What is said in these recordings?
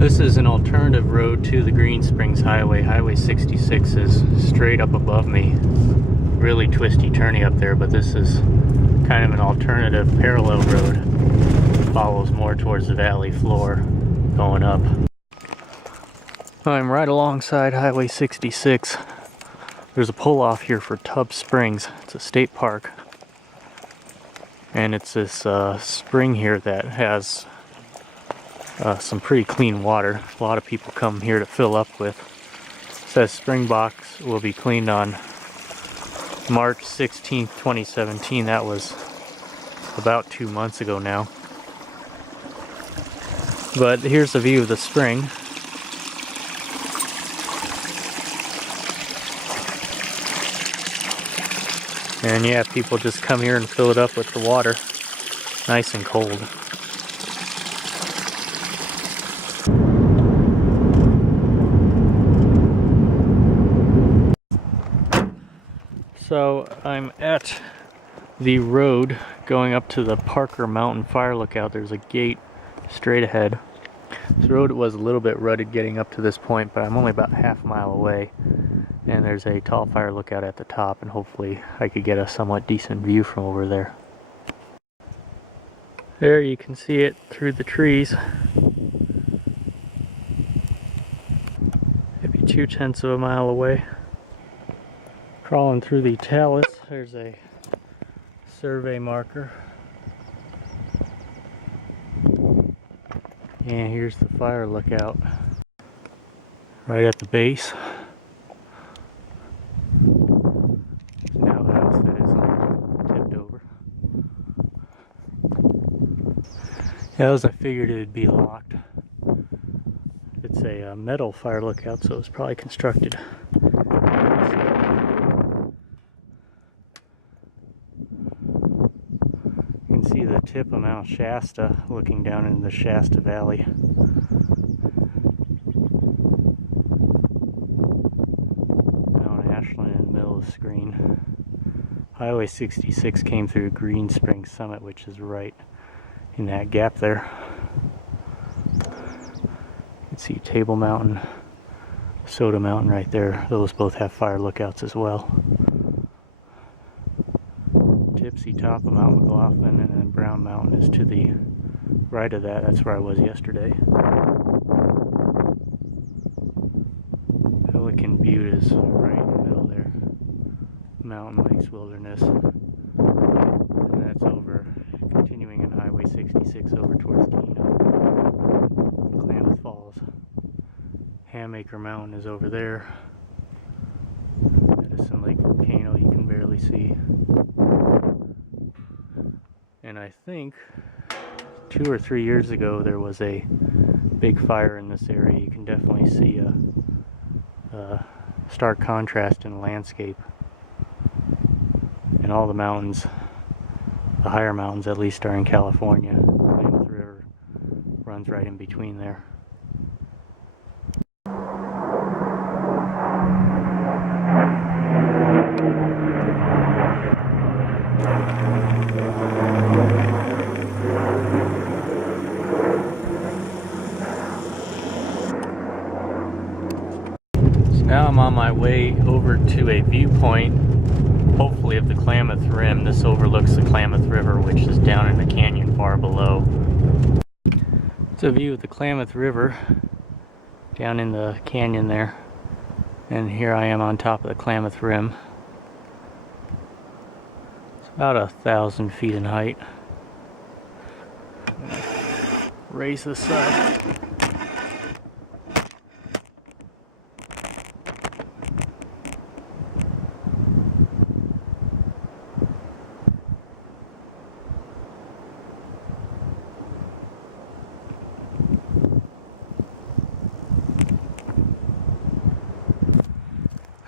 This is an alternative road to the Greensprings Highway. Highway 66 is straight up above me. Really twisty turny up there, but this is kind of an alternative parallel road. Follows more towards the valley floor going up. I'm right alongside Highway 66. There's a pull-off here for Tub Springs. It's a state park. And it's this spring here that has some pretty clean water. A lot of people come here to fill up with. It says spring box will be cleaned on March 16th, 2017. That was about 2 months ago now. But here's the view of the spring. And yeah, people just come here and fill it up with the water. Nice and cold. So I'm at the road going up to the Parker Mountain Fire Lookout. There's a gate straight ahead. This road was a little bit rutted getting up to this point, but I'm only about half a mile away. And there's a tall fire lookout at the top, and hopefully I could get a somewhat decent view from over there. There you can see it through the trees. Maybe 2/10 of a mile away. Crawling through the talus, there's a survey marker. And here's the fire lookout. Right at the base. There's an outhouse that is all tipped over. Yeah, as I figured it'd be locked. It's a metal fire lookout, so it's probably constructed. You can see the tip of Mount Shasta looking down into the Shasta Valley. Mount Ashland in the middle of the screen. Highway 66 came through Greensprings Summit, which is right in that gap there. You can see Table Mountain, Soda Mountain right there. Those both have fire lookouts as well. Tipsy top of Mount McLaughlin, and then Brown Mountain is to the right of that. That's where I was yesterday. Pelican Butte is right in the middle there. Mountain Lakes Wilderness. And that's over, continuing in Highway 66 over towards Keno. Klamath Falls. Hamacre Mountain is over there. Medicine Lake Volcano you can barely see. And I think 2 or 3 years ago there was a big fire in this area. You can definitely see a stark contrast in the landscape. And all the mountains, the higher mountains at least, are in California. The Klamath River runs right in between there. Now I'm on my way over to a viewpoint, hopefully of the Klamath Rim. This overlooks the Klamath River, which is down in the canyon far below. It's a view of the Klamath River down in the canyon there. And here I am on top of the Klamath Rim. It's about 1,000 feet in height. Raise this up.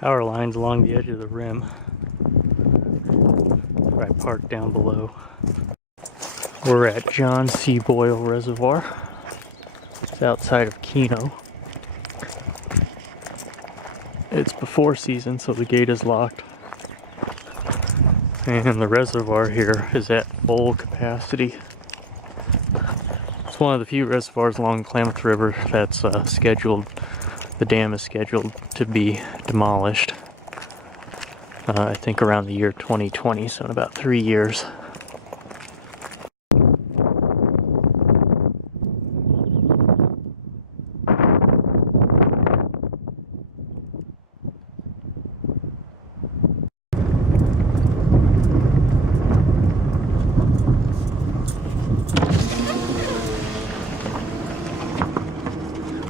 Power lines along the edge of the rim. Where I parked down below. We're at John C. Boyle Reservoir. It's outside of Keno. It's before season, so the gate is locked. And the reservoir here is at full capacity. It's one of the few reservoirs along the Klamath River that's scheduled, the dam is scheduled to be demolished. I think around the year 2020, so in about 3 years.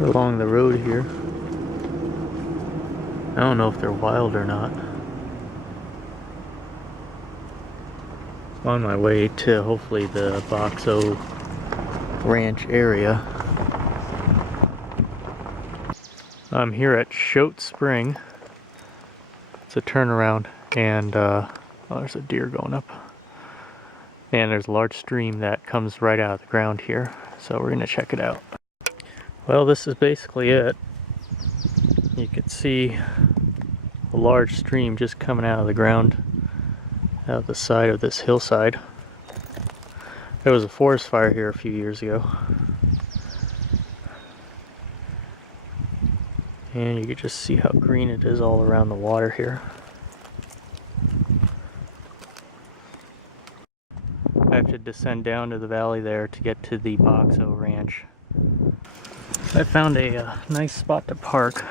Along the road here. I don't know if they're wild or not. On my way to hopefully the Boxo Ranch area. I'm here at Choate Spring. It's a turnaround, and oh, there's a deer going up. And there's a large stream that comes right out of the ground here, so we're gonna check it out. Well, this is basically it. You can see a large stream just coming out of the ground, out of the side of this hillside. There was a forest fire here a few years ago. And you can just see how green it is all around the water here. I have to descend down to the valley there to get to the Boxo Ranch. I found a nice spot to park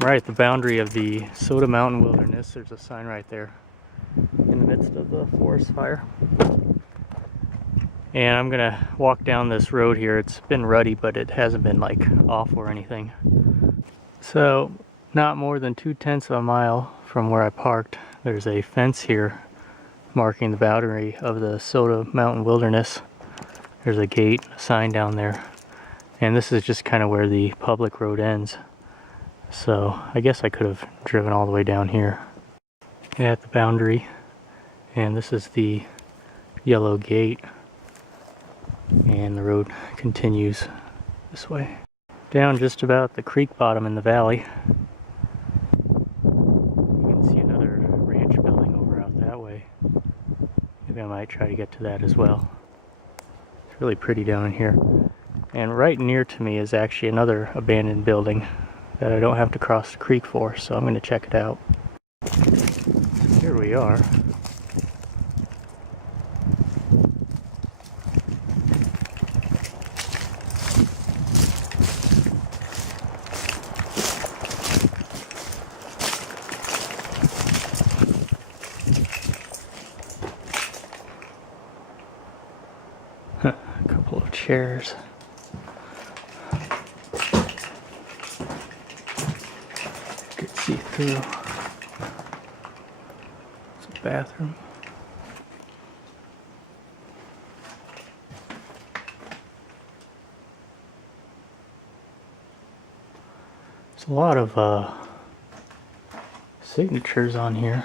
right at the boundary of the Soda Mountain Wilderness. There's a sign right there in the midst of the forest fire. And I'm gonna walk down this road here. It's been rutty, but it hasn't been like awful or anything. So not more than 2/10 of a mile from where I parked, there's a fence here marking the boundary of the Soda Mountain Wilderness. There's a gate, a sign down there, and this is just kind of where the public road ends. So I guess I could have driven all the way down here at the boundary, and this is the yellow gate, and the road continues this way down just about the creek bottom in the valley. You can see another ranch building over out that way. Maybe I might try to get to that as well. It's really pretty down in here. And right near to me is actually another abandoned building that I don't have to cross the creek for, so I'm going to check it out. Here we are. A couple of chairs. You can see through. It's a bathroom. There's a lot of signatures on here.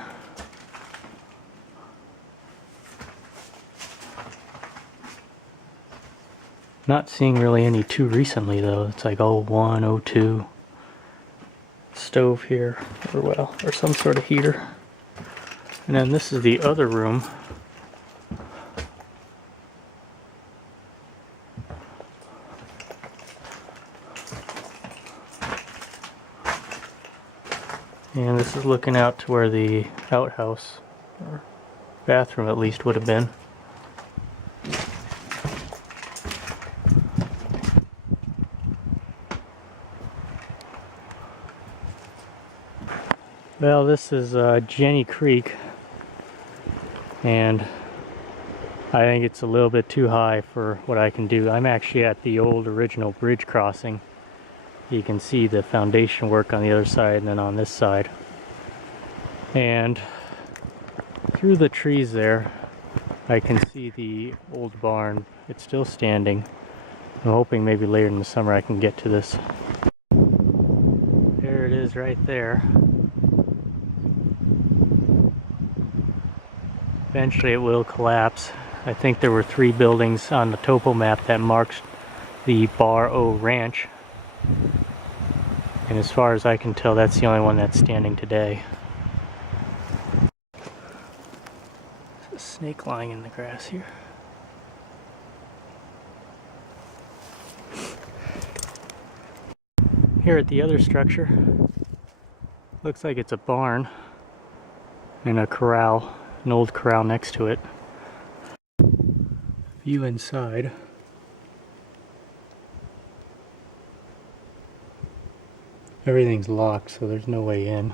Not seeing really any too recently though. It's like 01, 02. Stove here, or some sort of heater. And then this is the other room. And this is looking out to where the outhouse, or bathroom at least, would have been. Well, this is Jenny Creek, and I think it's a little bit too high for what I can do. I'm actually at the old original bridge crossing. You can see the foundation work on the other side and then on this side. And through the trees there, I can see the old barn. It's still standing. I'm hoping maybe later in the summer I can get to this. There it is right there. Eventually it will collapse. I think there were 3 buildings on the topo map that marks the Bar O Ranch. And as far as I can tell, that's the only one that's standing today. There's a snake lying in the grass here. here at the other structure. Looks like it's a barn and a corral, an old corral next to it. View inside. Everything's locked, so there's no way in.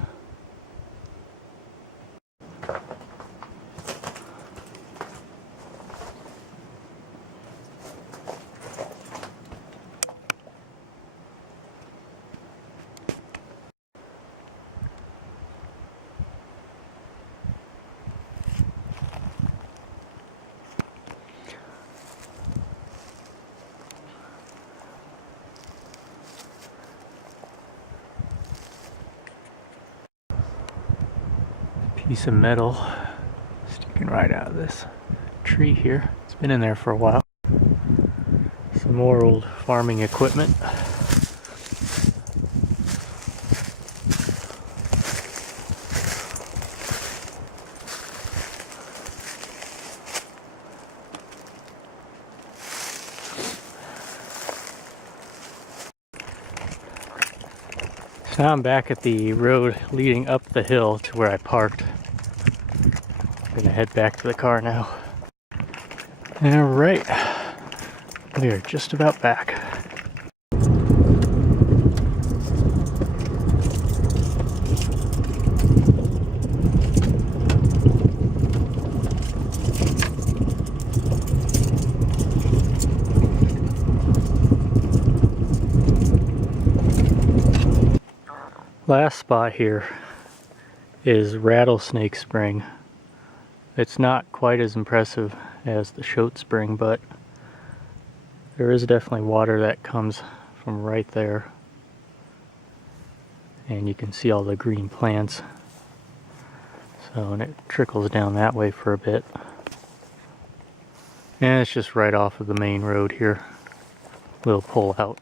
Piece of metal sticking right out of this tree here. It's been in there for a while. Some more old farming equipment. So now I'm back at the road leading up the hill to where I parked. I'm gonna head back to the car now. Alright, we are just about back. Last spot here is Rattlesnake Spring. It's not quite as impressive as the Choate Spring, but there is definitely water that comes from right there. And you can see all the green plants. So, and it trickles down that way for a bit. And it's just right off of the main road here. Little pull out.